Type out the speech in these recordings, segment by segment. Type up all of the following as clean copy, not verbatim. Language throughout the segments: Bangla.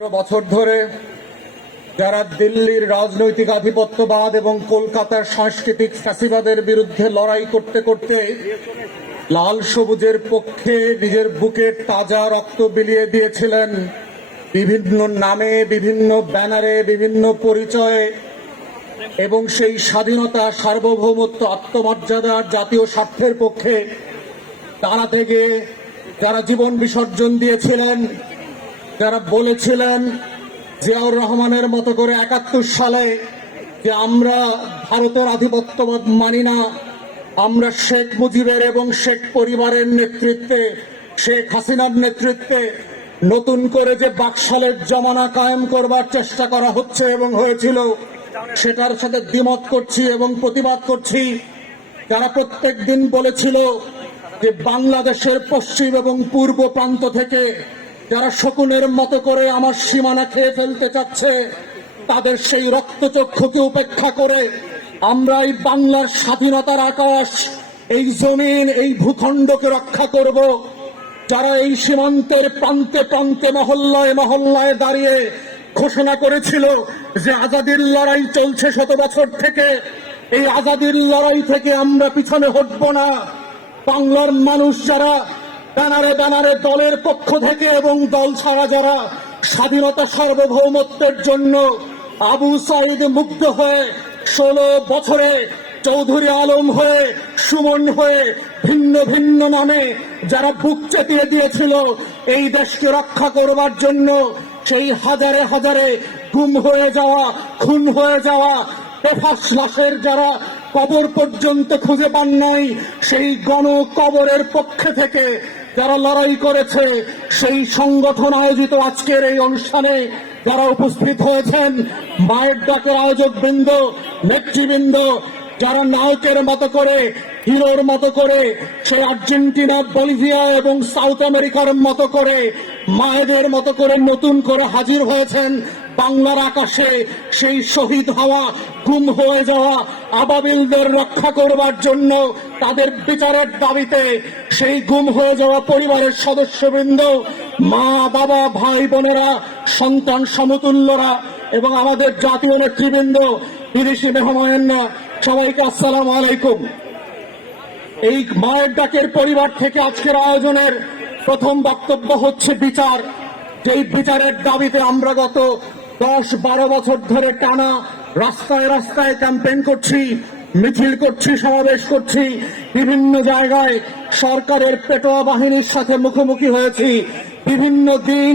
বছর ধরে যারা দিল্লির রাজনৈতিক আধিপত্যবাদ এবং কলকাতার সাংস্কৃতিক ফ্যাসিবাদের বিরুদ্ধে লড়াই করতে করতে লাল সবুজের পক্ষে নিজের বুকের তাজা রক্ত বিলিয়ে দিয়েছিলেন, বিভিন্ন নামে, বিভিন্ন ব্যানারে, বিভিন্ন পরিচয়ে, এবং সেই স্বাধীনতা, সার্বভৌমত্ব, আত্মমর্যাদা, জাতীয় স্বার্থের পক্ষে তারা থেকে যারা জীবন বিসর্জন দিয়েছিলেন, যারা বলেছিলেন জিয়াউর রহমানের মতো করে ৭১ সালে যে আমরা ভারতের আধিপত্যবাদ মানি না, আমরা শেখ মুজিবের এবং শেখ পরিবারের নেতৃত্বে, শেখ হাসিনার নেতৃত্বে নতুন করে যে বাকশালের জমানা কায়েম করবার চেষ্টা করা হচ্ছে এবং হয়েছিল, সেটার সাথে দ্বিমত করছি এবং প্রতিবাদ করছি। যারা প্রত্যেক দিন বলেছিল যে বাংলাদেশের পশ্চিম এবং পূর্ব প্রান্ত থেকে যারা শকুনের মতো করে আমার সীমানা খেয়ে ফেলতে চাচ্ছে, তাদের সেই রক্তচক্ষুকে উপেক্ষা করে আমরা এই বাংলার স্বাধীনতার আকাশ, এই জমিন, এই ভূখণ্ডকে রক্ষা করব। যারা এই সীমান্তের প্রান্তে প্রান্তে, মহল্লায় মহল্লায় দাঁড়িয়ে ঘোষণা করেছিল যে আজাদির লড়াই চলছে ১০০ বছর থেকে, এই আজাদির লড়াই থেকে আমরা পিছনে হটব না। বাংলার মানুষ যারা ব্যানারে ব্যানারে দলের পক্ষ থেকে এবং দল ছাড়া যারা স্বাধীনতা সার্বভৌমত্বের জন্য আবু সাইদ মুগ্ধ হয়ে ১৬ বছরে চৌধুরী আলম হয়ে, সুমন হয়ে, ভিন্ন ভিন্ন নামে যারা বুক চেপিয়ে দিয়েছিল এই দেশকে রক্ষা করবার জন্য, সেই হাজারে হাজারে গুম হয়ে যাওয়া, খুন হয়ে যাওয়া, বেফাঁস লাশের যারা কবর পর্যন্ত খুঁজে পান নাই, সেই গণ কবরের পক্ষে থেকে যারা লড়াই করেছে, সেই সংগঠন আয়োজিত আজকের এই অনুষ্ঠানে যারা উপস্থিত হয়েছেন, মায়ের ডাকের আয়োজক বৃন্দ, নেতৃবৃন্দ, যারা নায়কের মতো করে, হিরোর মতো করে সেই আর্জেন্টিনা, বলিভিয়া এবং সাউথ আমেরিকার মতো করে, মায়েদের মতো করে নতুন করে হাজির হয়েছেন বাংলার আকাশে, সেই শহীদ হওয়া, গুম হয়ে যাওয়া আবাবিলদের রক্ষা করবার জন্য, তাদের বিচারের দাবিতে সেই গুম হয়ে যাওয়া পরিবারের সদস্যবৃন্দ, মা, বাবা, ভাই বোনেরা, সন্তান সমতুল্যরা এবং আমাদের জাতীয় নেতৃবৃন্দ, বিদেশি মেহমানেরা, সবাইকে আসসালামু আলাইকুম। এই মায়ের ডাকের পরিবার থেকে আজকের আয়োজনের প্রথম বক্তব্য হচ্ছে বিচার। যেই বিচারের দাবিতে আমরা গত ১০-১২ বছর ধরে টানা রাস্তায় রাস্তায় ক্যাম্পেইন করছি, মিছিল করছি, সমাবেশ করছি, বিভিন্ন জায়গায় সরকারের পেটোয়া বাহিনীর সাথে মুখোমুখি হয়েছি। বিভিন্ন দিন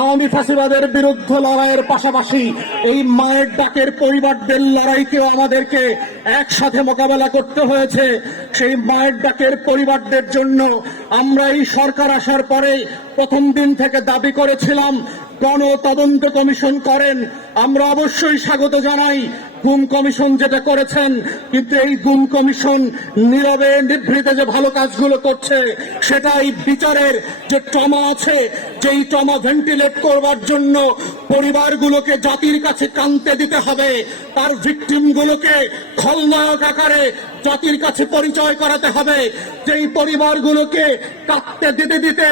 আওয়ামী ফ্যাসিবাদের বিরুদ্ধে লড়াইয়ের পাশাপাশি এই মায়ের ডাকের পরিবারদের লড়াইকেও আমাদেরকে একসাথে মোকাবেলা করতে হয়েছে। সেই মায়ের ডাকের পরিবারদের জন্য আমরা এই সরকার আসার পরে প্রথম দিন থেকে দাবি করেছিলাম গণ তদন্ত কমিশন করেন। আমরা অবশ্যই স্বাগত জানাই গুম কমিশন যেটা করেছেন, কিন্তু এই গুম কমিশন নীরবে নিভৃতে যে ভালো কাজগুলো করছে, সেটা এই বিচারের যে ট্রমা আছে, যেই ট্রমা ভেন্টিলেট করবার জন্য পরিবারগুলোকে জাতির কাছে কাঁদতে দিতে হবে, তার ভিকটিমগুলোকে খলনায়ক আকারে জাতির কাছে পরিচয় করাতে হবে, যেই পরিবারগুলোকে কাঁদতে দিতে দিতে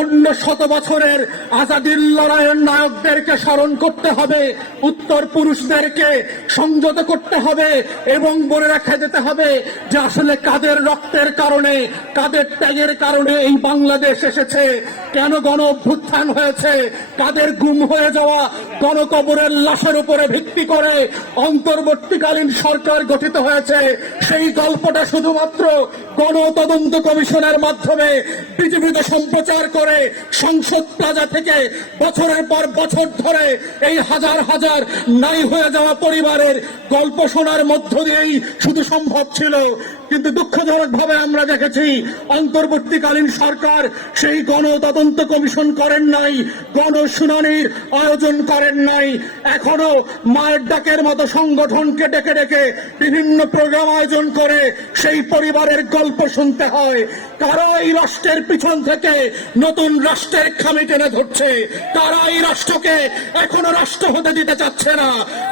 অন্য ১০০ বছরের আজাদির লড়াইয়ের নায়কদেরকে স্মরণ করতে হবে, উত্তর পুরুষদেরকে সংযত করতে হবে এবং মনে রাখা যেতে হবে যে আসলে কাদের রক্তের কারণে, কাদের ত্যাগের কারণে এই বাংলাদেশ এসেছে, কেন গণ অভ্যুত্থান হয়েছে, কাদের গুম হয়ে যাওয়া গণকবরের লাশের উপরে ভিত্তি করে অন্তর্বর্তীকালীন সরকার গঠিত হয়েছে। সেই গল্পটা শুধুমাত্র গণ তদন্ত কমিশনের মাধ্যমে পৃথিবীতে সম্প্রচার করে সংসদ প্লাজা থেকে বছরের পর বছর ধরে এই হাজার হাজার নাই হয়ে যাওয়া পরিবারের গল্প শোনার মধ্য দিয়েই শুধু সম্ভব ছিল। কিন্তু দুঃখজনকভাবে আমরা দেখেছি অন্তর্বর্তীকালীন সরকার সেই গণ তদন্ত কমিশন করেন নাই, গণশুনানির আয়োজন করেন নাই। এখনো মায়ের ডাকের মতো সংগঠনকে ডেকে ডেকে বিভিন্ন প্রোগ্রাম আয়োজন করে সেই পরিবারের গল্প শুনতে হয়। কারো এই রাষ্ট্রের পিছন থেকে নতুন রাষ্ট্রের খামি টেনে ধরছে। তারা এই রাষ্ট্রকে এখনো রাষ্ট্র হতে দিতে চাচ্ছে না।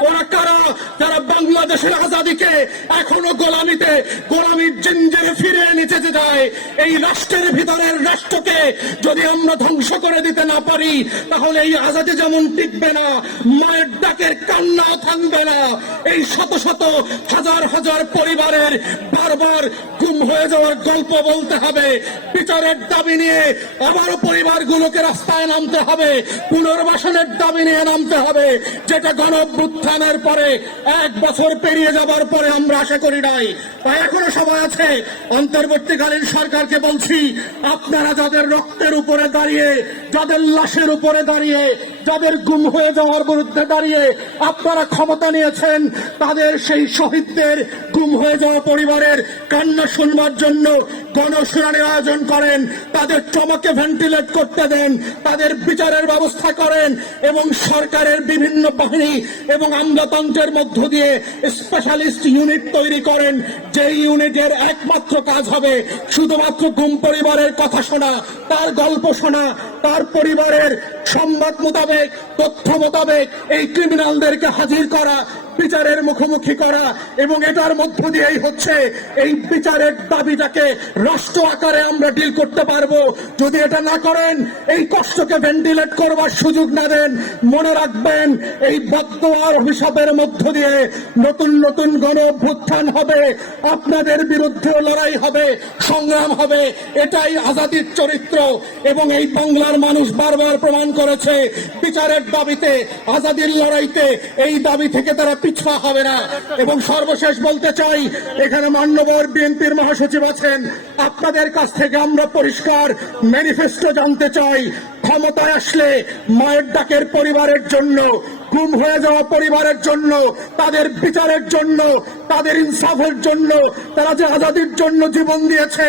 ওরা কারা? যারা বাংলাদেশের আজাদিকে এখনো গোলামির জিঞ্জিরে ফিরিয়ে নিতে যায়। এই রাষ্ট্রের ভিতরের রাষ্ট্রকে যদি আমরা ধ্বংস করে দিতে না পারি, তাহলে এই আজাদি যেমন টিকবে না, মায়ের ডাকের কান্নাও থামবে না। এই শত শত হাজার হাজার পরিবারের বারবার গুম হয়ে যাওয়ার গল্প বলতে হবে। বিচারের দাবি নিয়ে আবারও পরিবারগুলোকে রাস্তায় নামতে হবে, পুনর্বাসনের দাবি নিয়ে নামতে হবে, যেটা গণঅভ্যুত্থানের পরে 1 বছর পেরিয়ে যাবার পরে আমরা আশা করি নাই। তাই এখনো সময় আছে। অন্তর্বর্তীকালীন সরকারকে বলছি, আপনারা যাদের রক্তের উপরে দাঁড়িয়ে, যাদের লাশের উপরে দাঁড়িয়ে, যাদের গুম হয়ে যাওয়ার বিরুদ্ধে দাঁড়িয়ে আপনারা ক্ষমতা নিয়েছেন, তাদের সেই শহীদদের গুম হয়ে যাওয়া পরিবারের কান্না শুনবার জন্য গণশুনানির আয়োজন করেন, তাদের চমকে ভেন্টিলেট করতে দেন, তাদের বিচারের ব্যবস্থা করেন এবং সরকারের বিভিন্ন বাহিনী এবং আমলাতন্ত্রের মধ্য দিয়ে স্পেশালিস্ট ইউনিট তৈরি করেন, যে ইউনিটের একমাত্র কাজ হবে শুধুমাত্র গুম পরিবারের কথা শোনা, তার গল্প শোনা, তার পরিবারের সংবাদ মোতাবেক, তথ্য মোতাবেক এই ক্রিমিনালদেরকে হাজির করা, বিচারের মুখোমুখি করা। এবং এটার মধ্য দিয়েই হচ্ছে এই বিচারের দাবিটাকে রাষ্ট্র আকারে আমরা ডিল করতে পারবো। যদি এটা না করেন, এই কষ্টকে ভেন্টিলেট করবার সুযোগ না দেন, মনে রাখবেন এই বদদোয়ার অভিশাপের মধ্য দিয়ে নতুন নতুন গণ অভ্যুত্থান হবে, আপনাদের বিরুদ্ধে লড়াই হবে, সংগ্রাম হবে। এটাই আজাদির চরিত্র। এবং এই বাংলার মানুষ বারবার প্রমাণ করেছে বিচারের দাবিতে, আজাদির লড়াইতে এই দাবি থেকে তারা পিছপা হবে না। এবং সর্বশেষ বলতে চাই, এখানে মান্যবর বিএনপির মহাসচিব আছেন, আপনাদের কাছ থেকে আমরা পরিষ্কার ম্যানিফেস্টো জানতে চাই। ক্ষমতায় আসলে মায়ের ডাকের পরিবারের জন্য, গুম হয়ে যাওয়া পরিবারের জন্য, তাদের বিচারের জন্য, তাদের ইনসাফের জন্য, তারা যে আজাদির জন্য জীবন দিয়েছে,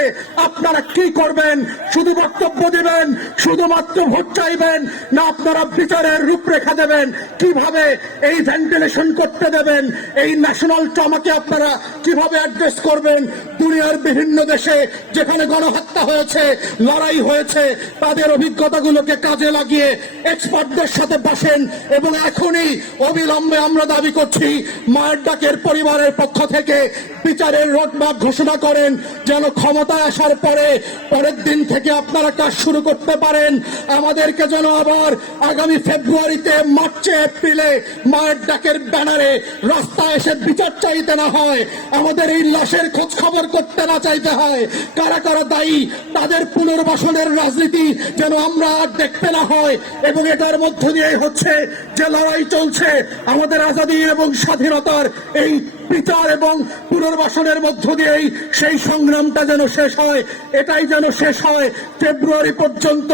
আপনারা কি করবেন? শুধু বক্তব্য দেবেন, শুধুমাত্র ভোট চাইবেন, না আপনারা বিচারের রূপরেখা দেবেন? কিভাবে এই ভেন্টিলেশন করতে দেবেন? এই ন্যাশনাল ট্রমাকে আপনারা কিভাবে অ্যাড্রেস করবেন? দুনিয়ার বিভিন্ন দেশে যেখানে গণহত্যা হয়েছে, লড়াই হয়েছে, তাদের অভিজ্ঞতাগুলোকে কাজে লাগিয়ে এক্সপার্টদের সাথে বসেন এবং এখনই অবিলম্বে আমরা দাবি করছি মায়ের ডাকের পরিবারের পক্ষ থেকে বিচারের রোডম্যাপ ঘোষণা করেন, যেন ক্ষমতায় আসার পরের দিন থেকে আপনারা কাজ শুরু করতে পারেন। আমাদেরকে যেন আবার আগামী ফেব্রুয়ারিতে, মার্চে, এপ্রিলে মায়ের ডাকের ব্যানারে রাস্তায় এসে বিচার চাইতে না হয়, আমাদের এই লাশের খোঁজ খবর করতে না চাইতে হয়। কারা কারা দায়ী, তাদের পুনর্বাসনের রাজনীতি যেন আমরা আর দেখতে না হয়। এবং এটার মধ্য দিয়ে হচ্ছে যে লড়াই চলছে আমাদের আজাদী এবং স্বাধীনতার, এই বিচার এবং পুনর্বাসনের মধ্য দিয়েই সেই সংগ্রামটা যেন শেষ হয়। এটাই যেন শেষ হয় ফেব্রুয়ারি পর্যন্ত।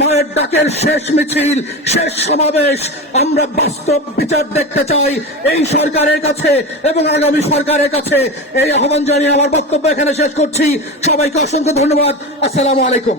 মায়ের ডাকের শেষ মিছিল, শেষ সমাবেশ, আমরা বাস্তব বিচার দেখতে চাই এই সরকারের কাছে এবং আগামী সরকারের কাছে। এই আহ্বান জানিয়ে আমার বক্তব্য এখানে শেষ করছি। সবাইকে অসংখ্য ধন্যবাদ। আসসালামু আলাইকুম।